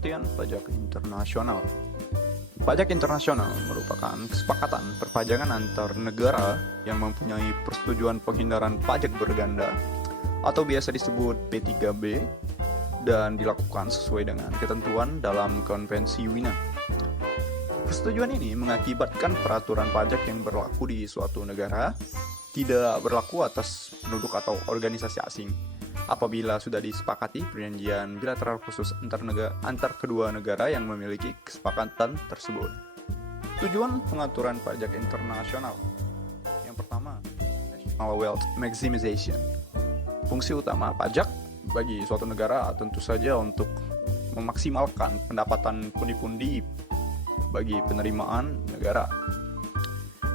Pengertian pajak internasional. Pajak internasional merupakan kesepakatan perpajakan antar negara yang mempunyai persetujuan penghindaran pajak berganda atau biasa disebut P3B dan dilakukan sesuai dengan ketentuan dalam Konvensi Wina. Persetujuan ini mengakibatkan peraturan pajak yang berlaku di suatu negara tidak berlaku atas penduduk atau organisasi asing apabila sudah disepakati perjanjian bilateral khusus antar kedua negara yang memiliki kesepakatan tersebut. Tujuan pengaturan pajak internasional. Yang pertama, national wealth maximization. Fungsi utama pajak bagi suatu negara tentu saja untuk memaksimalkan pendapatan pundi-pundi bagi penerimaan negara.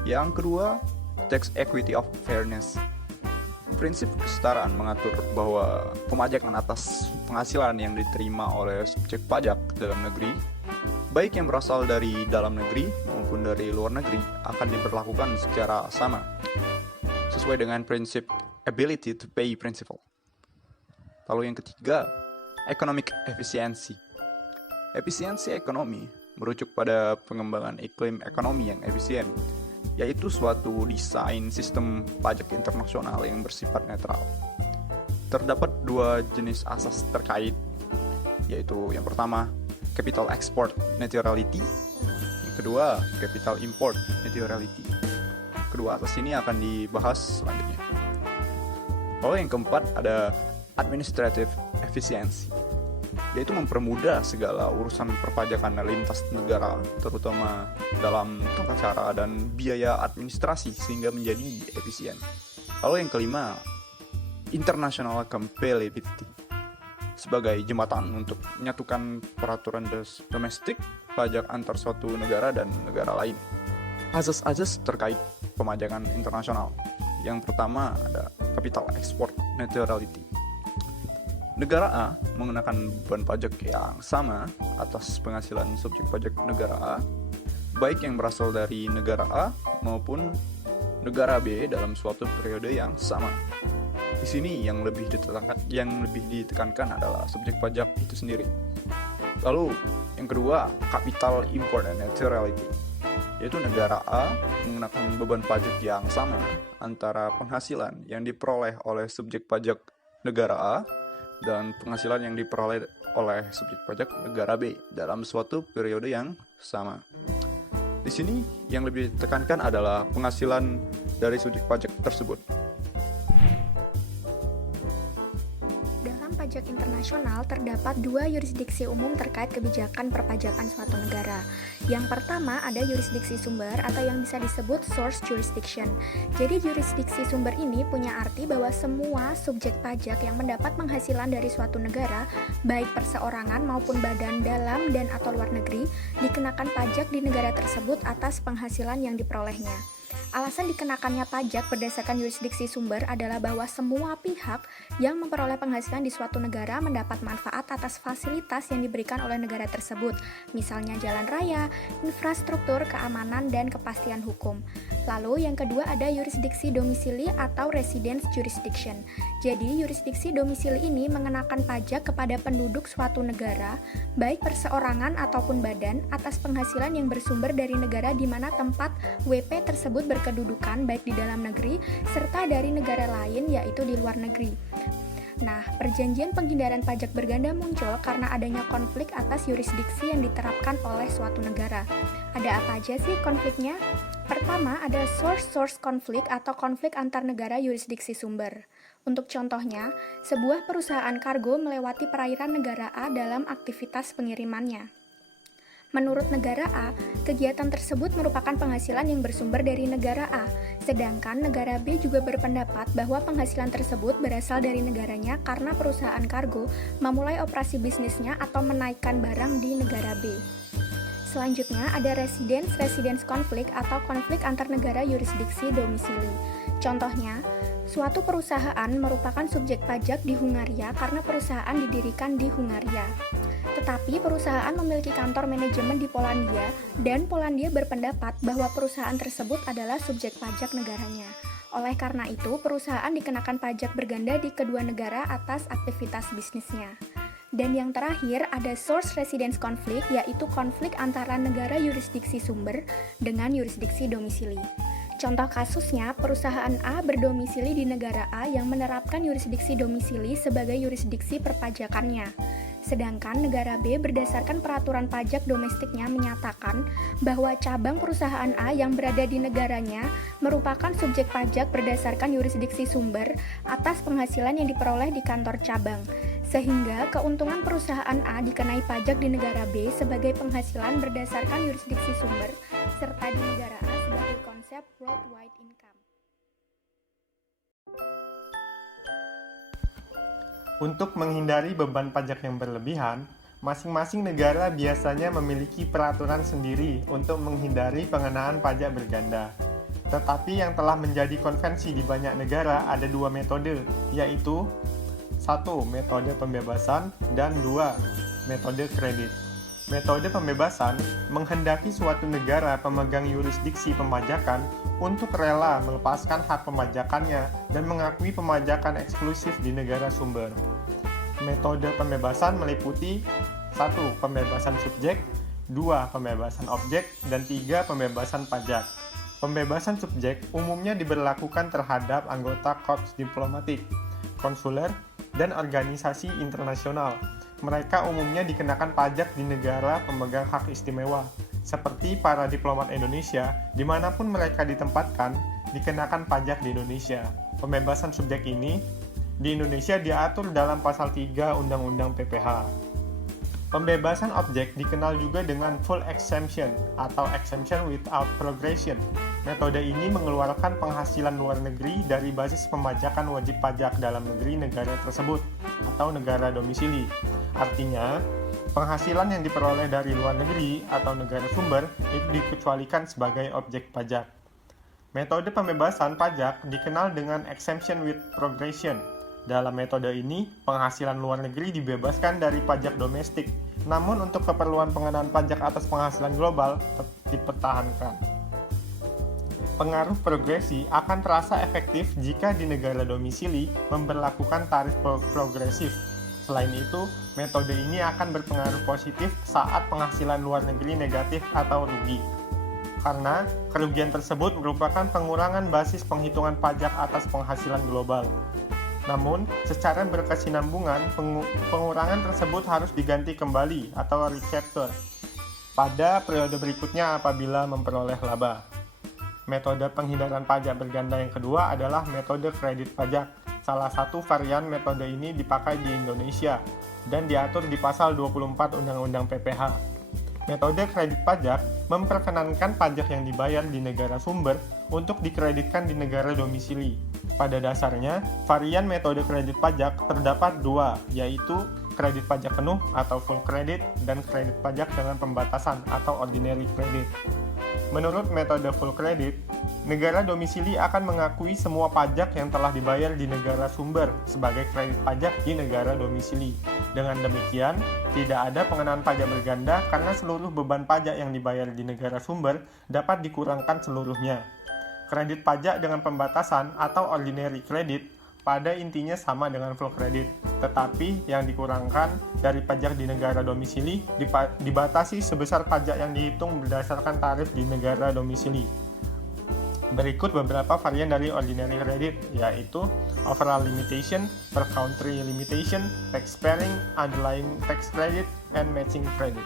Yang kedua, tax equity of fairness. Prinsip kesetaraan mengatur bahwa pemajakan atas penghasilan yang diterima oleh subjek pajak dalam negeri, baik yang berasal dari dalam negeri maupun dari luar negeri, akan diberlakukan secara sama, sesuai dengan prinsip ability to pay principle. Lalu yang ketiga, economic efficiency. Efisiensi ekonomi merujuk pada pengembangan iklim ekonomi yang efisien, yaitu suatu desain sistem pajak internasional yang bersifat netral. Terdapat dua jenis asas terkait, yaitu yang pertama, capital export neutrality, yang kedua, capital import neutrality. Kedua asas ini akan dibahas selanjutnya. Lalu yang keempat ada administrative efficiency, yaitu mempermudah segala urusan perpajakan lintas negara, terutama dalam tata cara dan biaya administrasi sehingga menjadi efisien. Lalu yang kelima, international compatibility, sebagai jembatan untuk menyatukan peraturan domestik pajak antar suatu negara dan negara lain. Azas-azas terkait pemajakan internasional. Yang pertama ada capital export neutrality. Negara A mengenakan beban pajak yang sama atas penghasilan subjek pajak negara A, baik yang berasal dari negara A maupun negara B dalam suatu periode yang sama. Di sini yang lebih ditekankan adalah subjek pajak itu sendiri. Lalu yang kedua, capital import neutrality, yaitu negara A mengenakan beban pajak yang sama antara penghasilan yang diperoleh oleh subjek pajak negara A dan penghasilan yang diperoleh oleh subjek pajak negara B dalam suatu periode yang sama. Di sini yang lebih ditekankan adalah penghasilan dari subjek pajak tersebut. Dalam pajak internasional terdapat dua yurisdiksi umum terkait kebijakan perpajakan suatu negara. Yang pertama ada yurisdiksi sumber atau yang bisa disebut source jurisdiction. Jadi jurisdiksi sumber ini punya arti bahwa semua subjek pajak yang mendapat penghasilan dari suatu negara, baik perseorangan maupun badan dalam dan atau luar negeri, dikenakan pajak di negara tersebut atas penghasilan yang diperolehnya. Alasan dikenakannya pajak berdasarkan yurisdiksi sumber adalah bahwa semua pihak yang memperoleh penghasilan di suatu negara mendapat manfaat atas fasilitas yang diberikan oleh negara tersebut, misalnya jalan raya, infrastruktur, keamanan, dan kepastian hukum. Lalu yang kedua ada yurisdiksi domisili atau residence jurisdiction. Jadi yurisdiksi domisili ini mengenakan pajak kepada penduduk suatu negara, baik perseorangan ataupun badan, atas penghasilan yang bersumber dari negara di mana tempat WP tersebut berkedudukan baik di dalam negeri serta dari negara lain yaitu di luar negeri. Nah, perjanjian penghindaran pajak berganda muncul karena adanya konflik atas yurisdiksi yang diterapkan oleh suatu negara. Ada apa aja sih konfliknya? Pertama, ada source konflik atau konflik antar negara yurisdiksi sumber. Untuk contohnya, sebuah perusahaan kargo melewati perairan negara A dalam aktivitas pengirimannya. Menurut negara A, kegiatan tersebut merupakan penghasilan yang bersumber dari negara A, sedangkan negara B juga berpendapat bahwa penghasilan tersebut berasal dari negaranya karena perusahaan kargo memulai operasi bisnisnya atau menaikkan barang di negara B. Selanjutnya ada residence konflik atau konflik antar negara yurisdiksi domisili. Contohnya, suatu perusahaan merupakan subjek pajak di Hungaria karena perusahaan didirikan di Hungaria. Tetapi perusahaan memiliki kantor manajemen di Polandia dan Polandia berpendapat bahwa perusahaan tersebut adalah subjek pajak negaranya. Oleh karena itu, perusahaan dikenakan pajak berganda di kedua negara atas aktivitas bisnisnya. Dan yang terakhir ada source residence conflict, yaitu konflik antara negara yurisdiksi sumber dengan yurisdiksi domisili. Contoh kasusnya, perusahaan A berdomisili di negara A yang menerapkan yurisdiksi domisili sebagai yurisdiksi perpajakannya. Sedangkan negara B berdasarkan peraturan pajak domestiknya menyatakan bahwa cabang perusahaan A yang berada di negaranya merupakan subjek pajak berdasarkan yurisdiksi sumber atas penghasilan yang diperoleh di kantor cabang. Sehingga keuntungan perusahaan A dikenai pajak di negara B sebagai penghasilan berdasarkan yurisdiksi sumber, serta di negara A sebagai konsep worldwide income. Untuk menghindari beban pajak yang berlebihan, masing-masing negara biasanya memiliki peraturan sendiri untuk menghindari pengenaan pajak berganda. Tetapi yang telah menjadi konvensi di banyak negara ada dua metode, yaitu 1. Metode pembebasan dan 2. Metode kredit. Metode pembebasan menghendaki suatu negara pemegang yurisdiksi pemajakan untuk rela melepaskan hak pemajakannya dan mengakui pemajakan eksklusif di negara sumber. Metode pembebasan meliputi 1. Pembebasan subjek, 2. Pembebasan objek, dan 3. Pembebasan pajak. Pembebasan subjek umumnya diberlakukan terhadap anggota korps diplomatik, konsuler, dan organisasi internasional. Mereka umumnya dikenakan pajak di negara pemegang hak istimewa, seperti para diplomat Indonesia, dimanapun mereka ditempatkan, dikenakan pajak di Indonesia. Pembebasan subjek ini di Indonesia diatur dalam pasal 3 Undang-Undang PPH. Pembebasan objek dikenal juga dengan full exemption atau exemption without progression. Metode ini mengeluarkan penghasilan luar negeri dari basis pemajakan wajib pajak dalam negeri negara tersebut atau negara domisili. Artinya, penghasilan yang diperoleh dari luar negeri atau negara sumber itu dikecualikan sebagai objek pajak. Metode pembebasan pajak dikenal dengan exemption with progression. Dalam metode ini, penghasilan luar negeri dibebaskan dari pajak domestik, namun untuk keperluan pengenaan pajak atas penghasilan global dipertahankan. Pengaruh progresi akan terasa efektif jika di negara domisili memberlakukan tarif progresif. Selain itu, metode ini akan berpengaruh positif saat penghasilan luar negeri negatif atau rugi. Karena kerugian tersebut merupakan pengurangan basis penghitungan pajak atas penghasilan global. Namun, secara berkesinambungan, pengurangan tersebut harus diganti kembali atau recapture pada periode berikutnya apabila memperoleh laba. Metode penghindaran pajak berganda yang kedua adalah metode kredit pajak. Salah satu varian metode ini dipakai di Indonesia dan diatur di pasal 24 Undang-Undang PPH. Metode kredit pajak memperkenankan pajak yang dibayar di negara sumber untuk dikreditkan di negara domisili. Pada dasarnya, varian metode kredit pajak terdapat dua, yaitu kredit pajak penuh atau full credit dan kredit pajak dengan pembatasan atau ordinary credit. Menurut metode full credit, negara domisili akan mengakui semua pajak yang telah dibayar di negara sumber sebagai kredit pajak di negara domisili. Dengan demikian, tidak ada pengenaan pajak berganda karena seluruh beban pajak yang dibayar di negara sumber dapat dikurangkan seluruhnya. Kredit pajak dengan pembatasan atau ordinary credit pada intinya sama dengan full credit, tetapi yang dikurangkan dari pajak di negara domisili dibatasi sebesar pajak yang dihitung berdasarkan tarif di negara domisili. Berikut beberapa varian dari ordinary credit, yaitu overall limitation, per country limitation, tax sparing, underlying tax credit, and matching credit.